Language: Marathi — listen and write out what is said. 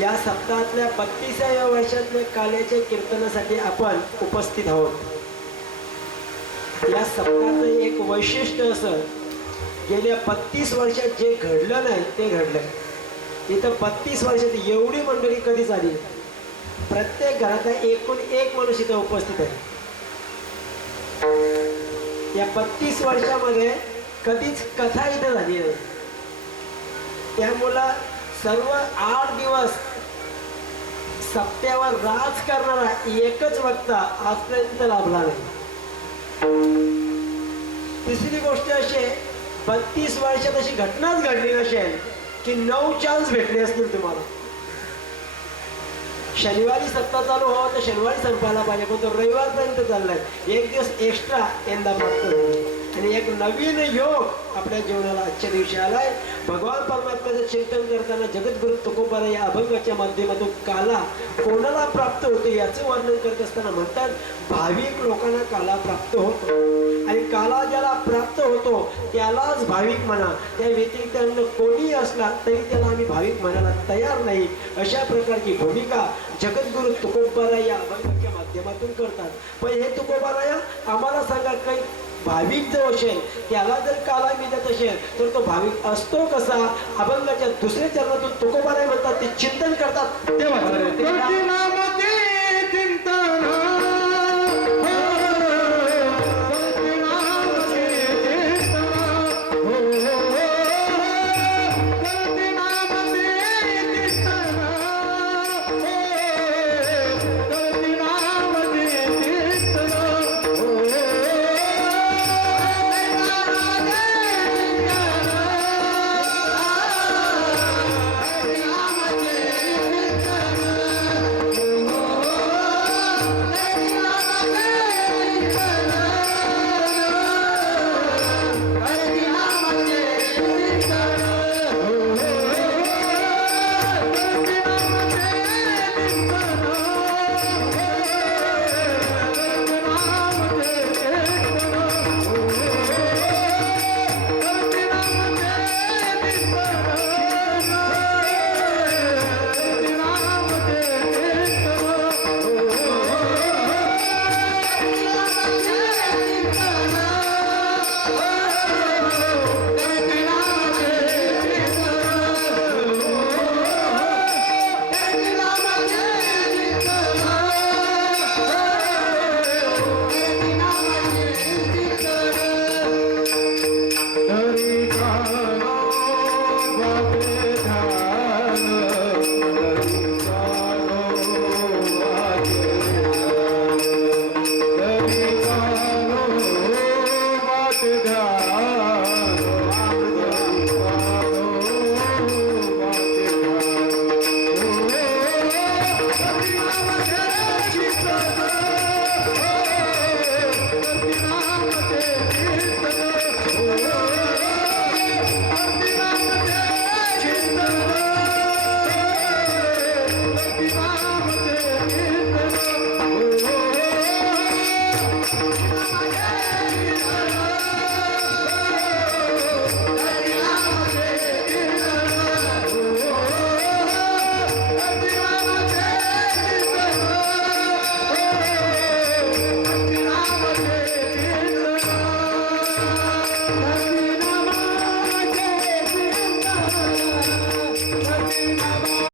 या सप्ताहातल्या 32व्या वर्षातल्या काल्याच्या कीर्तनासाठी आपण उपस्थित आहोत. या सप्ताहाचं एक वैशिष्ट्य असं, गेल्या 32 वर्षात जे घडलं नाही ते घडलंय. इथं 32 वर्षात एवढी मंडळी कधीच आली. प्रत्येक घरातला एकूण एक माणूस इथं उपस्थित आहे. या 32 वर्षामध्ये कधीच कथा इथं झाली नाही. त्यामुळं सर्व 8 दिवस सप्त्यावर राज करणारा एकच वक्ता आजपर्यंत लाभला नाही. तिसरी गोष्ट अशी, 32 वर्षात अशी घटनाच घडली नसेल की 9 चान्स भेटले असतील तुम्हाला. शनिवारी सप्ताह चालू हो तर शनिवारी संपायला पाहिजे, पण तो रविवारपर्यंत चाललाय. एक दिवस एक्स्ट्रा यंदा प्राप्त झाले आणि एक नवीन योग आपल्या जीवनाला आजच्या दिवशी आलाय. भगवान परमात्म्याचं चिंतन करताना जगद्गुरु तुकोबाराय या अभंगाच्या माध्यमातून काला कोणाला प्राप्त होते याचं वर्णन करत असताना म्हणतात, भाविक लोकांना काला प्राप्त होतो आणि काला ज्याला प्राप्त होतो त्यालाच भाविक म्हणा. त्या व्यतिरिक्त कोणी असला तरी त्याला आम्ही भाविक म्हणायला तयार नाही. अशा प्रकारची भूमिका जगद्गुरु तुकोबाराय या अभंगाच्या माध्यमातून करतात. पण हे तुकोबाराय आम्हाला सांगा, काही भाविक जो असेल त्याला जर काला मिळत असेल तर तो भाविक असतो कसा? अभंगाच्या दुसऱ्या चरणातून तुकोबाराय म्हणतात, ते चिंतन करतात तेव्हा Baba